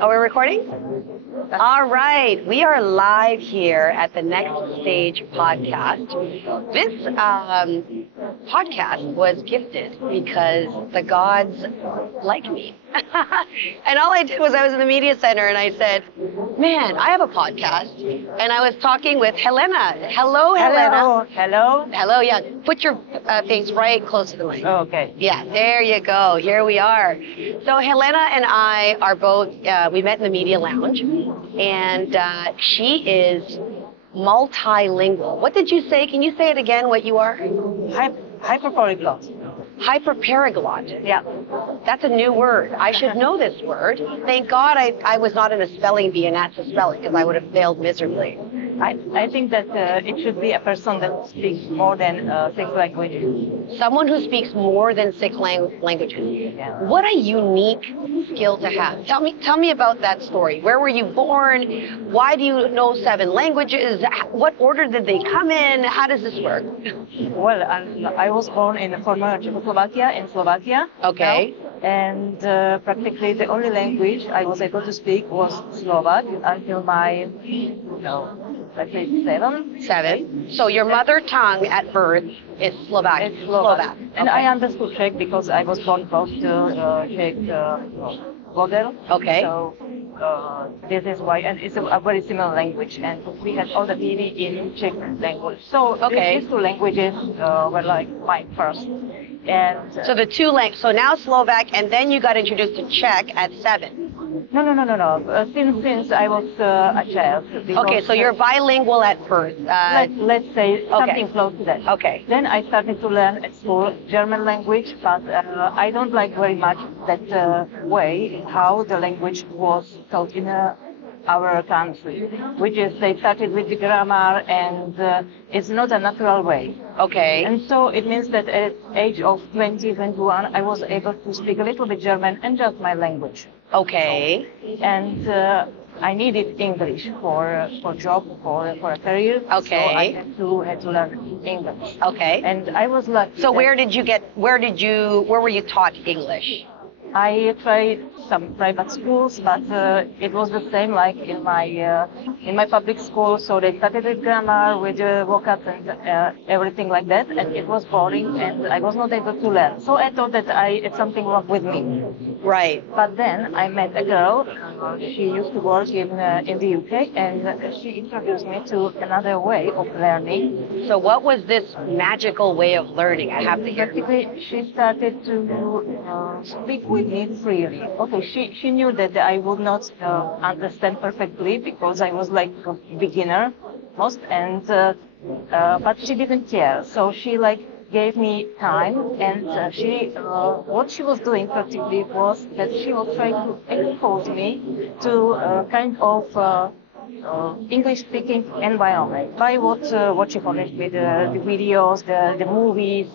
Are we recording? All right, we are live here at the Next Stage podcast. This podcast was gifted because the gods like me. And all I did was I was in the media center and I said, man, I have a podcast. And I was talking with Helena. Hello, Helena. Hello. Hello, yeah. Put your face right close to the mic. Okay. Yeah, there you go. Here we are. So Helena and I are both, we met in the media lounge, and she is multilingual. What did you say? Can you say it again, what you are? Hyperpolyglot. Hyperpolyglot. Yeah. That's a new word. I should know this word. Thank God I was not in a spelling bee and asked to spell it because I would have failed miserably. I think that it should be a person that speaks more than 6 languages. Someone who speaks more than 6 languages. Yeah. What a unique skill to have. Tell me about that story. Where were you born? Why do you know 7 languages? What order did they come in? How does this work? Well, I was born in the former Czechoslovakia, in Slovakia. Okay. Now, and practically the only language I was able to speak was Slovak until my, let's say 7. 7. So your mother tongue at birth is Slovak. It's Slovak. And Okay. I understood Czech because I was born close to Czech border. Okay. So this is why, and it's a very similar language, and we had all the TV in Czech language. So Okay. these 2 languages were like my first. And So the 2 so now Slovak, and then you got introduced to Czech at 7. no. Since I was a child. Okay, so you're bilingual at birth. Let's say something close to that. Okay. Then I started to learn at school German language, but I don't like very much that way how the language was taught in our country, which is they started with the grammar and it's not a natural way. Okay. And so it means that at age of 20, 21, I was able to speak a little bit German and just my language. Okay. And I needed English for job, for a career. Okay. So I had to learn English. Okay. And I was lucky. So where were you taught English? I tried some private schools, but it was the same like in my public school. So they started with grammar, with vocab and everything like that, and it was boring, and I was not able to learn. So I thought that it's something wrong with me. Right. But then I met a girl. She used to work in the UK, and she introduced me to another way of learning. So what was this magical way of learning? I have to hear. Practically, she started to speak with me freely. Okay, she knew that I would not understand perfectly because I was like a beginner most, and but she didn't care. So she gave me time, and what she was doing practically was that she was trying to expose me to kind of English-speaking environment by what she furnished with the videos, the movies.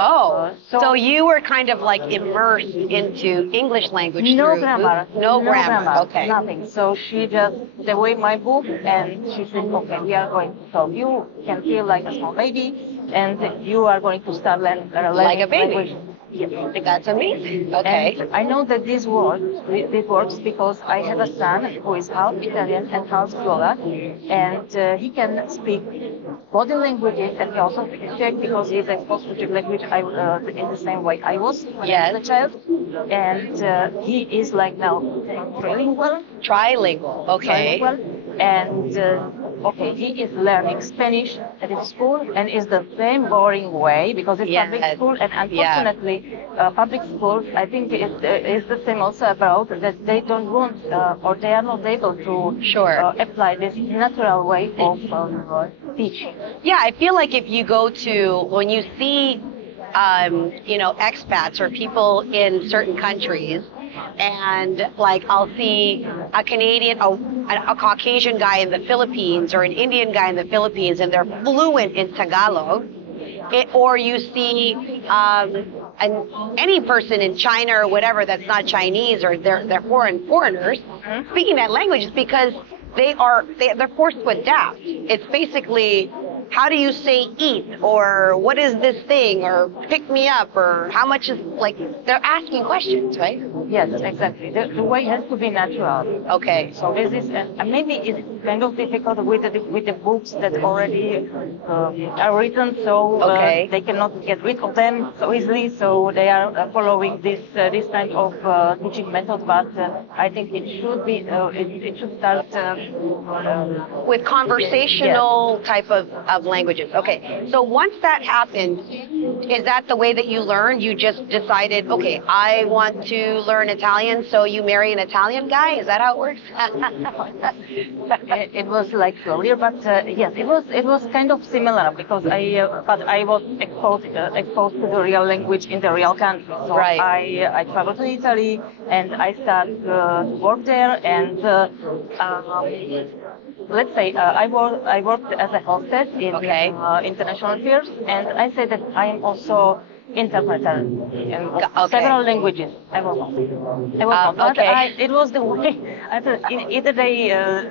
Oh, so you were kind of like immersed into English language No through grammar. No grammar. Okay. Nothing. So she just away my book and she said, okay, we are going to talk. You can feel like a small baby and you are going to start learning Like a baby. language. Yes. That's amazing. Okay. And I know that this works because I have a son who is half Italian and half Slovak, and he can speak body languages, and he also speaks Czech because he's exposed to Czech language in the same way I was when I was a child. And he is like now trilingual. Trilingual. Okay. Trilingual, and okay, he is learning Spanish at his school, and it's the same boring way because it's public school, and unfortunately, public schools, I think it's the same also abroad, that they don't want or they are not able to apply this natural way of teaching. Yeah, I feel like if you go to, when you see, expats or people in certain countries, and like I'll see a Canadian, a Caucasian guy in the Philippines or an Indian guy in the Philippines, and they're fluent in Tagalog, or you see any person in China or whatever that's not Chinese, or they're foreigners speaking that language, is because they're forced to adapt. It's basically, how do you say eat, or what is this thing, or pick me up, or how much is, like, they're asking questions, right? Yes, exactly. The way has to be natural. Okay. So this is maybe it's kind of difficult with the books that already are written, so Okay. they cannot get rid of them so easily. So they are following this kind of teaching method. But I think it should be it should start With conversational type of languages. Okay. So once that happened, is that the way that you learned? You just decided, okay, I want to learn Italian, so you marry an Italian guy? Is that how it works? It was like earlier, but yes, it was kind of similar because I was exposed to the real language in the real country. So Right. I traveled to Italy and I started to work there, and let's say I worked as a hostess in Okay. international affairs, and I say that I am also interpreter in Okay. several languages. I was not. But okay. it was the way. Either they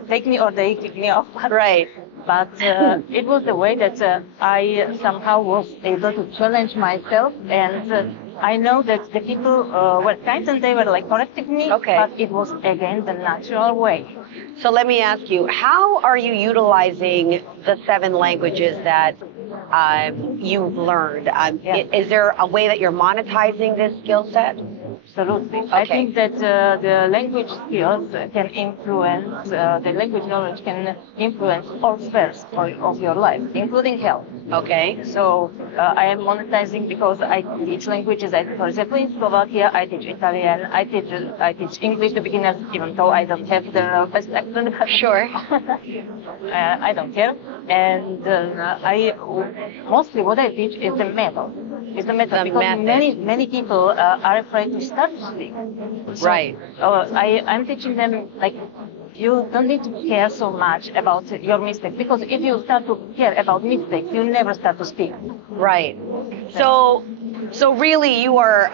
take me or they kick me off. Right. But it was the way that I somehow was able to challenge myself, and I know that the people were kind and they were like correcting me, Okay. but it was again the natural way. So let me ask you, how are you utilizing the 7 languages that you've learned? Yeah. Is there a way that you're monetizing this skill set? Absolutely. Okay. I think that the language skills can influence, the language knowledge can influence all spheres of your life, including health. Okay. So I am monetizing because I teach languages. For example, in Slovakia, I teach Italian. I teach English to beginners, even though I don't have the best accent. Sure. I don't care. And mostly what I teach is the method. It's the method, The because method. many people are afraid to start to speak. So, Right. I'm teaching them, like, you don't need to care so much about your mistakes, because if you start to care about mistakes, you never start to speak. Right. So really you are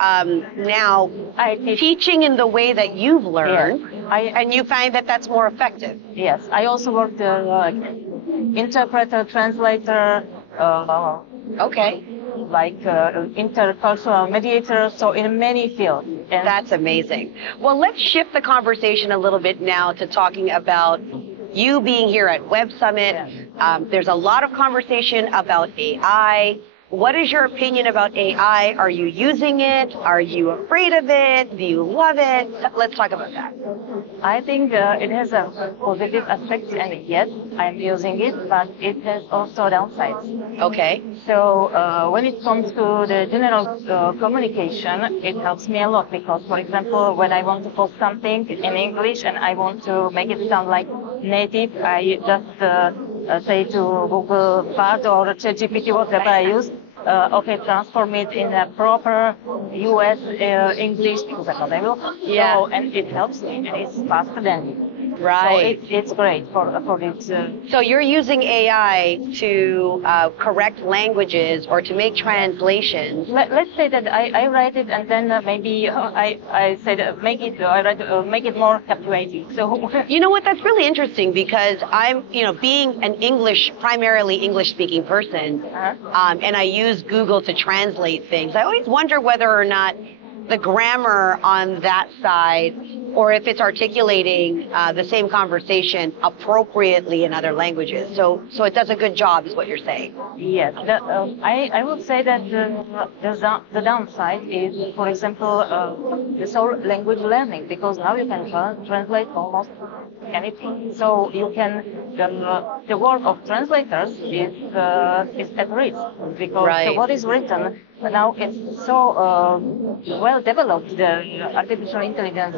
now I teach. teaching in the way that you've learned, Yes. and you find that that's more effective. Yes, I also worked like interpreter, translator, Okay. like intercultural mediator, so in many fields. And That's amazing. Well, let's shift the conversation a little bit now to talking about you being here at Web Summit. There's a lot of conversation about AI. What is your opinion about AI? Are you using it? Are you afraid of it? Do you love it? Let's talk about that. I think it has a positive aspect, and yes, I'm using it, but it has also downsides. Okay. So when it comes to the general communication, it helps me a lot because, for example, when I want to post something in English and I want to make it sound like native, I just say to Google Bard or ChatGPT, whatever I use, okay, transform it in a proper US English, because I thought I will. Yeah. So, and it helps me, and it's faster than me. Right. So it's great for it. So you're using AI to correct languages or to make translations. Let's say that I write it, and then maybe I said make it more captivating. So You know what? That's really interesting because I'm, being an primarily English-speaking person, and I use Google to translate things. I always wonder whether or not the grammar on that side, or if it's articulating the same conversation appropriately in other languages. So it does a good job, is what you're saying. yes, I would say that the downside is, for example, this whole language learning, because now you can translate almost anything. So you can the work of translators is at risk, because Right. what is written now it's so well developed, the artificial intelligence,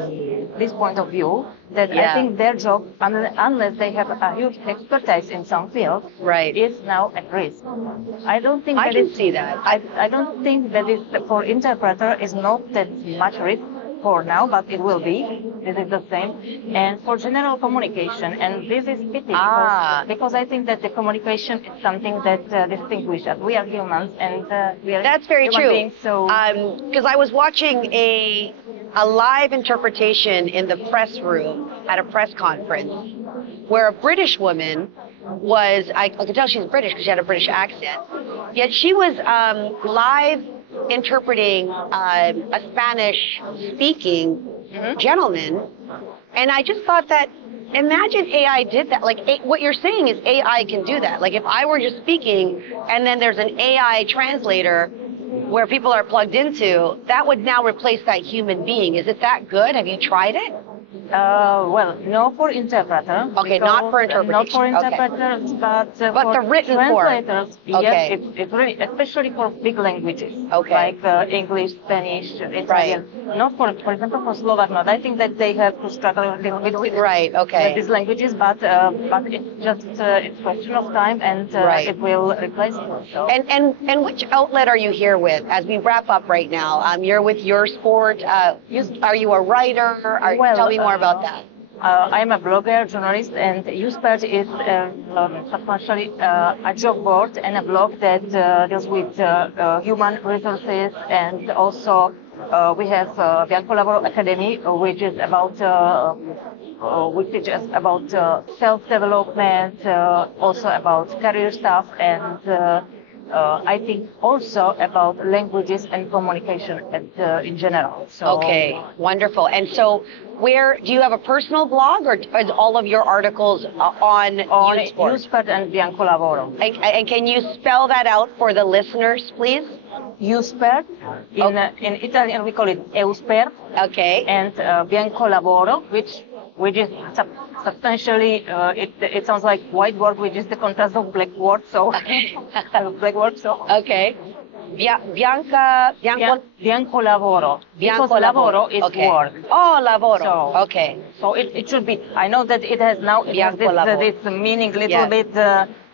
this point of view, that Yeah. I think their job, unless they have a huge expertise in some field, Right. is now at risk. I don't think I that can is- see that. I don't think that is for interpreter is not that much risk for now, but it will be. This is the same. And for general communication, and this is pity because I think that the communication is something that distinguishes us. We are humans, and we are That's very human true. beings. So Because I was watching a live interpretation in the press room at a press conference where a British woman was, I could tell she was British because she had a British accent, yet she was live interpreting a Spanish speaking gentleman, and I just thought that, imagine AI did that. Like, what you're saying is AI can do that. Like, if I were just speaking, and then there's an AI translator where people are plugged into, that would now replace that human being. Is it that good? Have you tried it? Well, no for interpreter. Okay, not for interpretation. Not for Okay. interpreters, but But for the written form. translators. Okay. Yes, it's really, especially for big languages. Okay. Like English, Spanish, Italian. Not for example, for Slovak, not. I think that they have to struggle a little bit with Right, okay. these languages, but it's just it's question of time, and Right. it will replace it. So. And which outlet are you here with? As we wrap up right now, you're with your sport. Are you a writer? Tell me more about that. I'm a blogger, journalist, and Uspert is substantially a job board and a blog that deals with human resources, and also we have Bianco Lavoro Academy, which is about which teaches about self-development, also about career stuff, and I think also about languages and communication in general. So, Okay, wonderful. And so, where do you have a personal blog, or is all of your articles on Usport? Uspert and Bianco Lavoro. And can you spell that out for the listeners, please? Uspert, in Italian we call it Euspert, Okay. and Bianco Lavoro, which is substantially, it sounds like white work, which is the contrast of black work, so black work, so. Okay. Bianco Lavoro. Bianco Because Lavoro. lavoro is Okay. work. Oh, lavoro. So, Okay. So it should be, I know that it has now Bianco Lavoro. this meaning little Yes. bit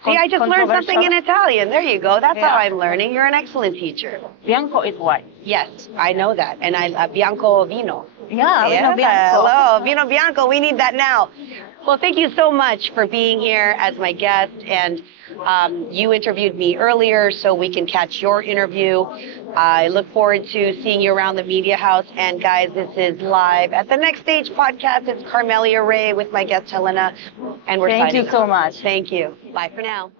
See, I just learned something in controversial. Italian. There you go. That's Yeah. how I'm learning. You're an excellent teacher. Bianco is white. Yes, I know that. And Bianco Vino. Yeah, Yeah, Bianco. hello, Vino Bianco. We need that now. Well, thank you so much for being here as my guest. And you interviewed me earlier, so we can catch your interview. I look forward to seeing you around the media house. And guys, this is live at the Next Stage podcast. It's Carmelia Ray with my guest Helena, and we're Thank signing you so off. much. Thank you. Bye for now.